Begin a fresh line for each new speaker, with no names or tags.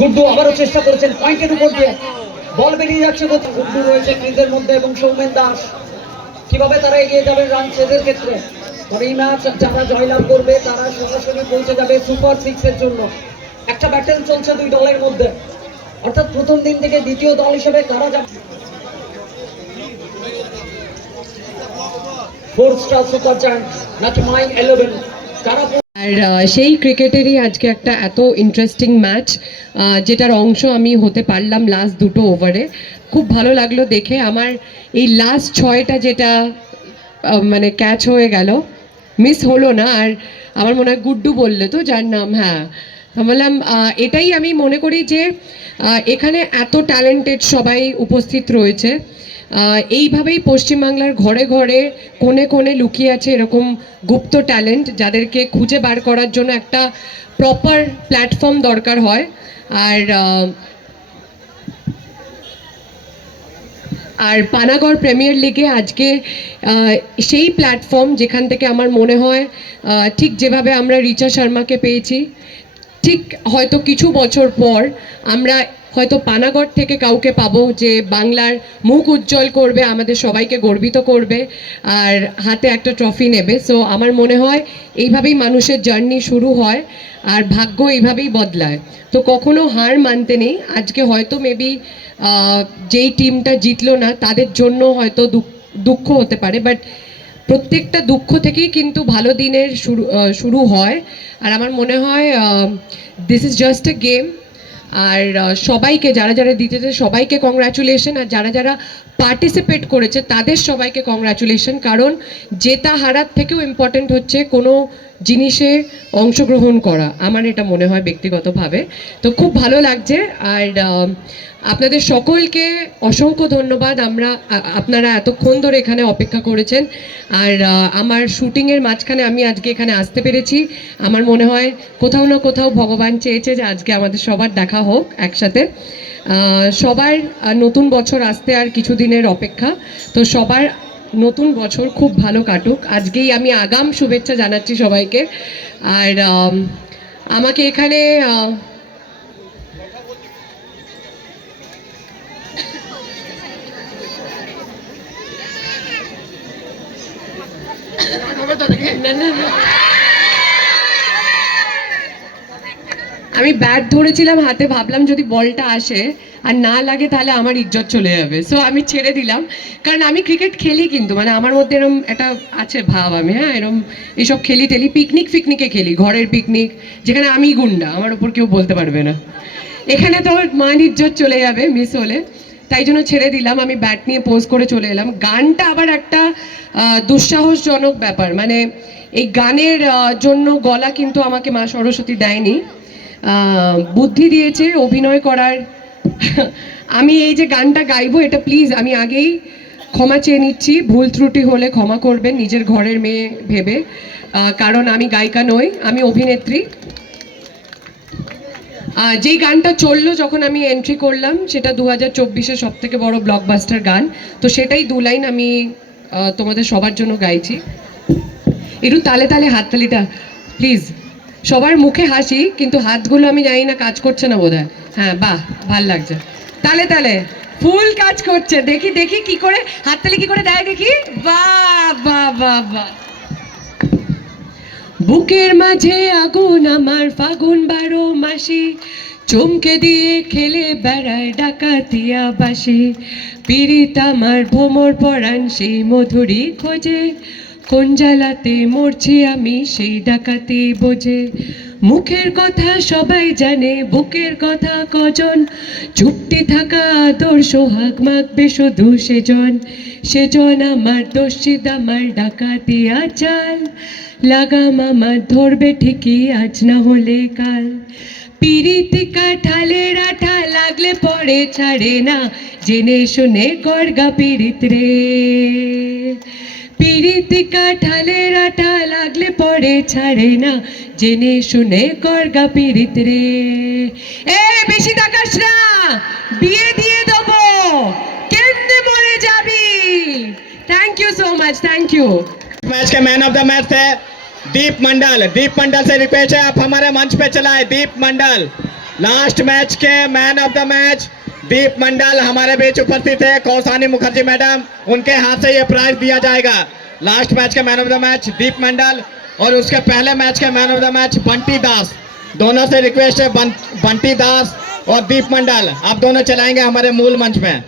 গুড্ডু আবারও চেষ্টা করেছেন, পয়েন্টের উপর দিয়ে। বল বেরিয়ে যাচ্ছে গুড্ডু রয়েছে ক্রিজের মধ্যে এবং সৌমেন দাস। কীভাবে তারা এগিয়ে যাবে রান চেজের ক্ষেত্রে? ম্যাচ যারা জয়লাভ তারা পৌঁছে যাবে সুপার সিক্সের জন্য। একটা ব্যাটেল চলছে দুই দলের মধ্যে। অর্থাৎ প্রথম দিন থেকে দ্বিতীয় দল হিসেবে তারা যাবে?
আর সেই ক্রিকেটেরই আজকে একটা এত ইন্টারেস্টিং ম্যাচ যেটার অংশ আমি হতে পারলাম লাস্ট দুটো ওভারে খুব ভালো লাগল দেখে। আমার এই লাস্ট ছয়টা যেটা মানে ক্যাচ হয়ে গেল মিস হলো না, আর আমার মনে হয় গুড্ডু বললে তো, যার নাম হ্যাঁ। বললাম এটাই আমি মনে করি যে এখানে এত ট্যালেন্টেড সবাই উপস্থিত রয়েছে। এইভাবেই পশ্চিমবাংলার ঘরে ঘরে, কোণে কোণে লুকিয়ে আছে এরকম গুপ্ত ট্যালেন্ট যাদেরকে খুঁজে বার করার জন্য একটা প্রপার প্ল্যাটফর্ম দরকার হয়। আর আর পানাগড় প্রিমিয়ার লিগে আজকে সেই প্ল্যাটফর্ম যেখান থেকে আমার মনে হয় ঠিক যেভাবে আমরা রিচা শর্মাকে পেয়েছি, ঠিক হয়তো কিছু বছর পর আমরা হয়তো পানাগড় থেকে কাউকে পাবো যে বাংলার মুখ উজ্জ্বল করবে, আমাদের সবাইকে গর্বিত করবে আর হাতে একটা ট্রফি নেবে। সো আমার মনে হয় এইভাবেই মানুষের জার্নি শুরু হয় আর ভাগ্য এইভাবেই বদলায়। তো কখনো হার মানতে নেই। আজকে হয়তো মেবি যেই টিমটা জিতলো না, তাদের জন্য হয়তো দুঃখ- হতে পারে বাট প্রত্যেকটা দুঃখ থেকেই কিন্তু ভালো দিনের শুরু শুরু হয়। আর আমার মনে হয় this is just a game আর সবাইকে, যারা যারা দিতেছে সবাইকে কংগ্রাচুলেশন আর যারা যারা পার্টিসিপেট করেছে, তাদের সবাইকে কংগ্রাচুলেশন কারণ জেতা হারার থেকেও ইম্পর্টেন্ট হচ্ছে কোনো জিনিসে অংশগ্রহণ করা, আমার এটা মনে হয় ব্যক্তিগতভাবে। তো খুব ভালো লাগছে, আর আপনাদের সকলকে অসংখ্য ধন্যবাদ। আমরা আপনারা এতক্ষণ ধরে এখানে অপেক্ষা করেছেন, আর আমার শুটিংয়ের মাঝখানে আমি আজকে এখানে আসতে পেরেছি। আমার মনে হয় কোথাও না কোথাও ভগবান চেয়েছে যে আজকে আমাদের সবার দেখা হোক একসাথে। সবার নতুন বছর আসতে আর কিছুদিনের অপেক্ষা। তো সবার নতুন বছর খুব ভালো কাটুক আজকেই আমি আগাম শুভেচ্ছা জানাচ্ছি সবাইকে আর আম, আমাকে এখানে। আমি ব্যাট ধরেছিলাম হাতে ভাবলাম যদি বলটা আসে আর না লাগে তাহলে আমার ইজ্জত চলে যাবে। সো আমি ছেড়ে দিলাম। কারণ আমি ক্রিকেট খেলি কিন্তু মানে আমার মধ্যে এরম একটা আছে ভাব আমি হ্যাঁ? এরম এসব খেলি টেলি পিকনিক ফিকনিকে খেলি, ঘরের পিকনিক যেখানে আমি গুন্ডা, আমার উপর কেউ বলতে পারবে না। এখানে তো মান ইজ্জত চলে যাবে মিস হলে। তাই জন্য ছেড়ে দিলাম, আমি ব্যাট নিয়ে পোজ করে চলে এলাম। গানটা আবার একটা দুঃসাহসজনক ব্যাপার। মানে এই গানের জন্য গলা কিন্তু আমাকে মা সরস্বতী দেয়নি। বুদ্ধি দিয়েছে, অভিনয় করার আমি এই যে গানটা গাইবো, এটা প্লিজ আমি আগেই ক্ষমা চেয়ে নিচ্ছি। ভুল ত্রুটি হলে ক্ষমা করবেন নিজের ঘরের মেয়ে ভেবে। কারণ আমি গায়িকা নই, আমি অভিনেত্রী। যেই গানটা চলল যখন আমি এন্ট্রি করলাম, সেটা দু হাজার চব্বিশের সব থেকে বড় ব্লকবাস্টার গান। তো সেটাই দু লাইন আমি তোমাদের সবার জন্য গাইছি। একটু তালে তালে হাততালিটা প্লিজ সবার মুখে হাসি, কিন্তু হাতগুলো আমি জানি না কাজ করছে না বোধ হ্যাঁ বাহ, ভালো লাগছে। তালে তালে, ফুল কাজ করছে। দেখি দেখি কি করে হাত হাততালি কি করে দেয় দেখি। বাহ বাহ বাহ বুকের মাঝে আগুন আমার ফাগুন বারো মাসি। চমকে দিয়ে খেলে বেড়ায় ডাকাতিয়া বাসি পীড়িত আমার ভোমর পরাণ সেই মধুরি খোঁজে। কোন জ্বালাতে মরছি আমি, সেই ডাকাতি বোঝে। মুখের কথা সবাই জানে, বুকের কথা কজন। চুপটি থাকা আদর সোহাগ মাখবে শুধু সেজন। সেজন আমার দস্যিদ আমার ডাকাতিয়া চাল লাগাম আমার ধরবে ঠিকই, আজ না হলে কাল। পিরিতি কাঠালের আঠা লাগলে পরে ছাড়ে না, জেনে শুনে গড়গা পিরিত রে। পিরিত তিক্তি কাঠালের আঠা লাগলে পরে ছাড়ে না জেনে শুনে করগা পিরিত রে এ বেশি তাকাস না বিয়ে দিয়ে দেবো কেমনে মরে যাবি thank you so much thank you
match के मैन ऑफ द मैच थे दीप मंडल दीप मंडल से रिक्वेस्ट है आप हमारे मंच पे चलाए दीप मंडल लास्ट मैच के man of the match Deep Mandal हमारे बीच उपस्थित है कौसानी मुखर्जी मैडम उनके हाथ से ये प्राइज दिया जाएगा लास्ट मैच के man of the match Deep Mandal और उसके पहले मैच के man of the match Bunty Das. दोनों से रिक्वेस्ट है बंटी दास और दीप मंडल। आप दोनों चलाएँगे हमारे मूल मंच में।